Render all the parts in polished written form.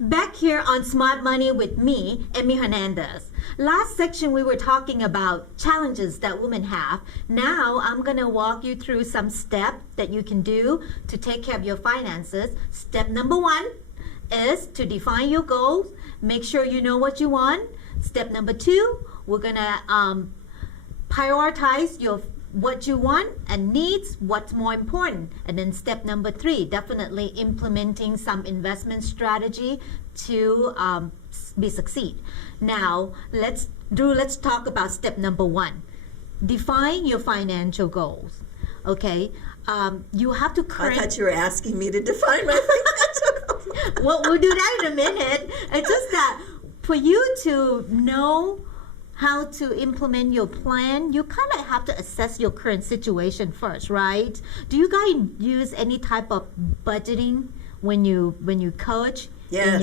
Back here on Smart Money with me, Emmy Hernandez. Last section we were talking about challenges that women have. Now I'm going to walk you through some steps that you can do to take care of your finances. Step number 1 is to define your goals. Make sure you know what you want. Step number 2, we're going to prioritize what you want and needs, what's more important. And then step number 3, definitely implementing some investment strategy to succeed. Now, let's talk about step number 1. Define your financial goals. Okay, you have to I thought you were asking me to define my financial goals. Well, we'll do that in a minute. It's just that for you to know how to implement your plan, you kind of have to assess your current situation first, right? Do you guys use any type of budgeting when you coach? Yes.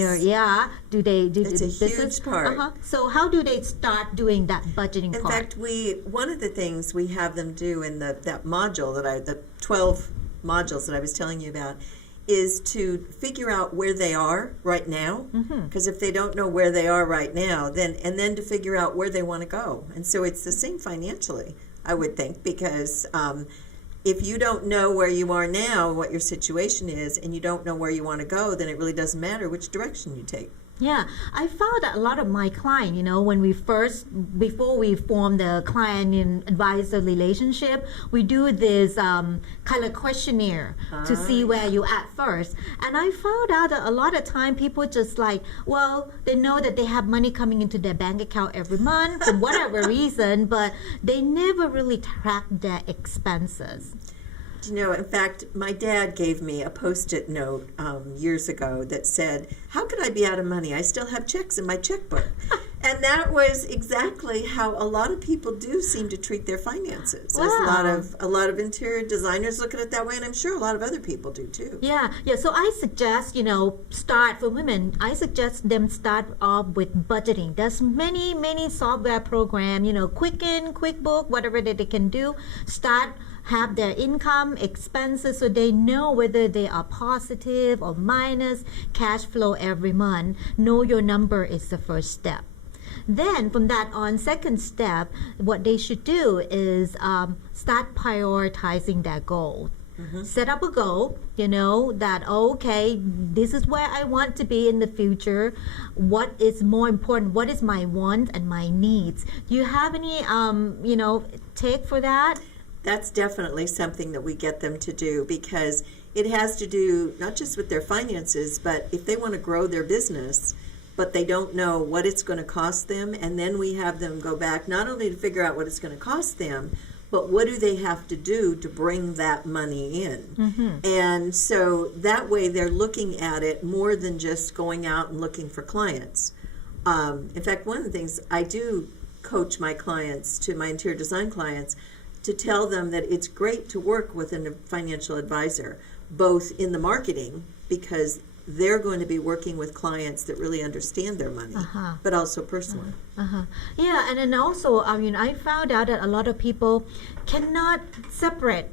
Do they It's a business? huge part. So how do they start doing that budgeting In part? fact, one of the things we have them do in that module the 12 modules that I was telling you about is to figure out where they are right now, because if they don't know where they are right now, then to figure out where they want to go. And so it's the same financially, I would think, because if you don't know where you are now, what your situation is, and you don't know where you want to go, then it really doesn't matter which direction you take. Yeah, I found that a lot of my clients, when before we form the client and advisor relationship, we do this kind of questionnaire to see where you at first. And I found out that a lot of time people just they know that they have money coming into their bank account every month for whatever reason, but they never really track their expenses. In fact, my dad gave me a Post-it note years ago that said, "How could I be out of money? I still have checks in my checkbook." And that was exactly how a lot of people do seem to treat their finances. Wow. There's a lot of interior designers look at it that way, and I'm sure a lot of other people do too. Yeah. So I suggest, start for women. I suggest them start off with budgeting. There's many software program, Quicken, QuickBook, whatever that they can do. Have their income, expenses, so they know whether they are positive or minus, cash flow every month. Know your number is the first step. Then from that on, second step, what they should do is start prioritizing their goals. Set up a goal, that, okay, this is where I want to be in the future. What is more important? What is my want and my needs? Do you have any, take for that? That's definitely something that we get them to do, because it has to do not just with their finances, but if they want to grow their business, but they don't know what it's going to cost them, and then we have them go back not only to figure out what it's going to cost them, but what do they have to do to bring that money in. And so that way they're looking at it more than just going out and looking for clients. In fact, one of the things I do coach my clients, to my interior design clients, to tell them that it's great to work with a financial advisor, both in the marketing, because they're going to be working with clients that really understand their money, but also personally. Yeah, and then also, I found out that a lot of people cannot separate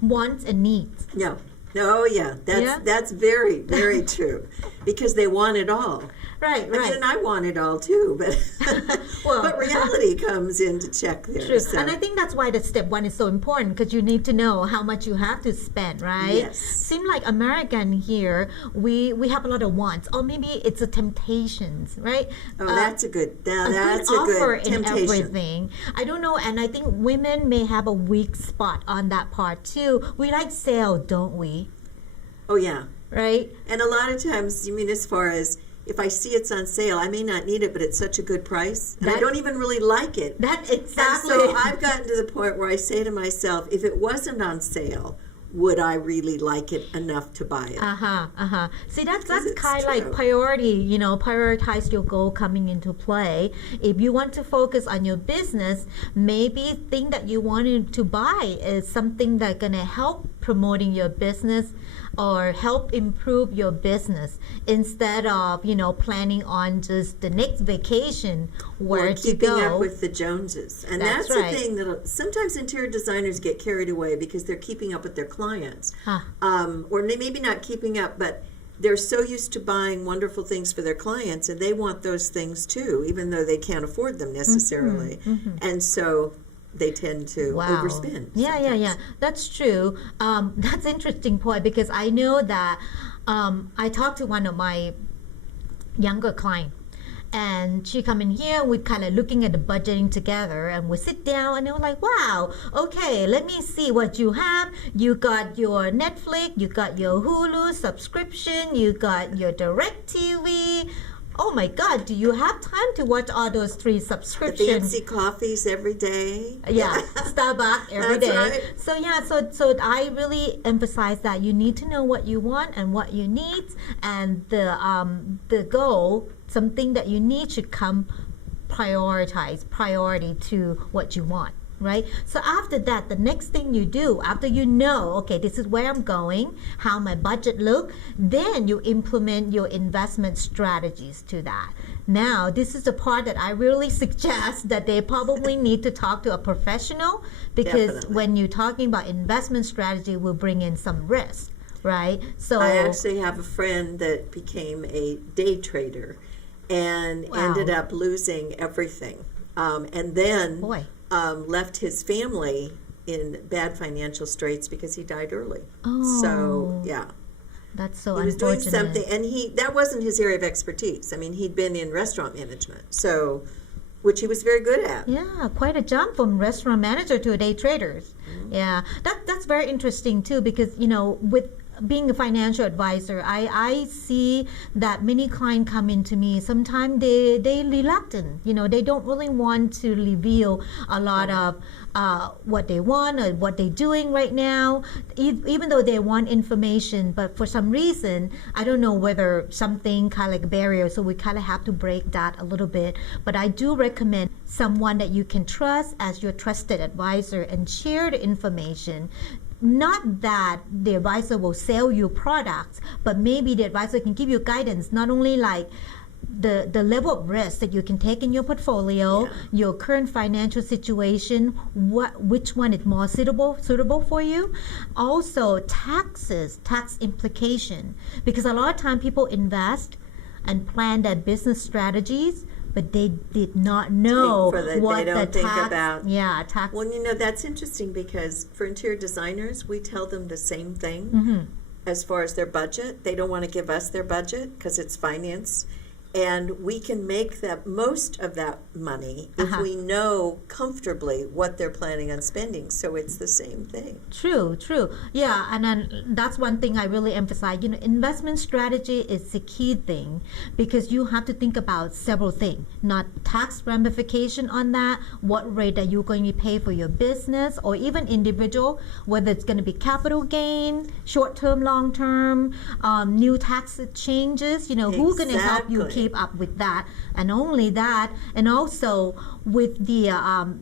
wants and needs. No. Oh, yeah. That's very, very true, because they want it all. Right. And I want it all too, but but reality comes into check there. True. So. And I think that's why the step 1 is so important, because you need to know how much you have to spend, right? Yes. Seem like American here, we have a lot of wants, or maybe it's a temptations, right? Oh, that's a good offer temptation. In everything. I don't know, and I think women may have a weak spot on that part too. We like sale, don't we? Oh, yeah. Right? And a lot of times, you mean as far as, if I see it's on sale, I may not need it, but it's such a good price, and I don't even really like it. Exactly. And so I've gotten to the point where I say to myself, if it wasn't on sale, would I really like it enough to buy it? See, that's kind of like priority, prioritize your goal coming into play. If you want to focus on your business, maybe thing that you wanted to buy is something that's going to help promoting your business or help improve your business, instead of planning on just the next vacation where or to go. Keeping up with the Joneses. And that's right. the thing that sometimes interior designers get carried away because they're keeping up with their clients. Or maybe not keeping up, but they're so used to buying wonderful things for their clients, and they want those things too, even though they can't afford them necessarily. And so they tend to overspend. Yeah. That's true. That's interesting point, because I know that I talked to one of my younger clients, and she come in here, we kind of looking at the budgeting together, and we sit down and they were like, wow, okay, let me see what you have. You got your Netflix, you got your Hulu subscription, you got your DirecTV. Oh my God, do you have time to watch all those 3 The subscriptions? fancy coffees every day. Yeah, Starbucks every day. Right. So yeah, so I really emphasize that you need to know what you want and what you need, and the goal, something that you need, should come priority to what you want. Right? So after that, the next thing you do, after you know, okay, this is where I'm going, how my budget look, then you implement your investment strategies to that. Now, this is the part that I really suggest that they probably need to talk to a professional, because Definitely. when you're talking about investment strategy, will bring in some risk, right? So I actually have a friend that became a day trader and ended up losing everything. And then boy. Left his family in bad financial straits because he died early. Oh. So, yeah. That's so He was doing unfortunate. something, and that wasn't his area of expertise. I mean, he'd been in restaurant management, so, which he was very good at. Yeah, quite a jump from restaurant manager to a day traders. Yeah, that's very interesting too, because with being a financial advisor, I see that many clients come into me. Sometimes they reluctant. They don't really want to reveal a lot of what they want or what they're doing right now, even though they want information. But for some reason, I don't know whether something kind of like barrier. So we kind of have to break that a little bit. But I do recommend someone that you can trust as your trusted advisor and share the information. Not that the advisor will sell you products, but maybe the advisor can give you guidance, not only like the level of risk that you can take in your portfolio, your current financial situation, which one is more suitable for you. Also, tax implication, because a lot of time people invest and plan their business strategies, but they did not know what the tax. Yeah, tax. Well, that's interesting, because for interior designers, we tell them the same thing as far as their budget. They don't want to give us their budget because it's finance. And we can make most of that money if we know comfortably what they're planning on spending. So it's the same thing. True. Yeah, and then that's one thing I really emphasize. Investment strategy is the key thing, because you have to think about several things. Not tax ramification on that, what rate are you going to pay for your business, or even individual, whether it's going to be capital gain, short-term, long-term, new tax changes. Who's going to help you keep up with that, and only that, and also with the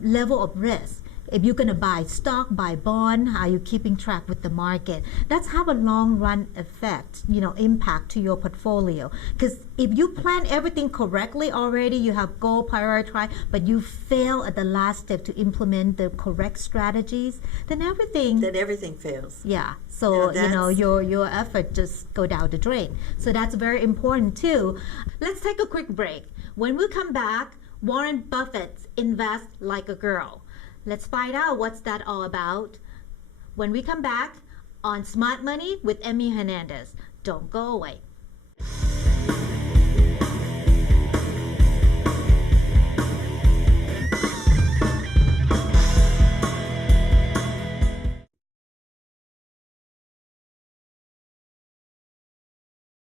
level of risk. If you're going to buy stock, buy bond, how you keeping track with the market. That's have a long run effect, impact to your portfolio. Because if you plan everything correctly already, you have goal prioritize, but you fail at the last step to implement the correct strategies, then everything fails. Yeah. So your effort just go down the drain. So that's very important too. Let's take a quick break. When we come back, Warren Buffett's Invest Like a Girl. Let's find out what's that all about when we come back on Smart Money with Emmy Hernandez. Don't go away.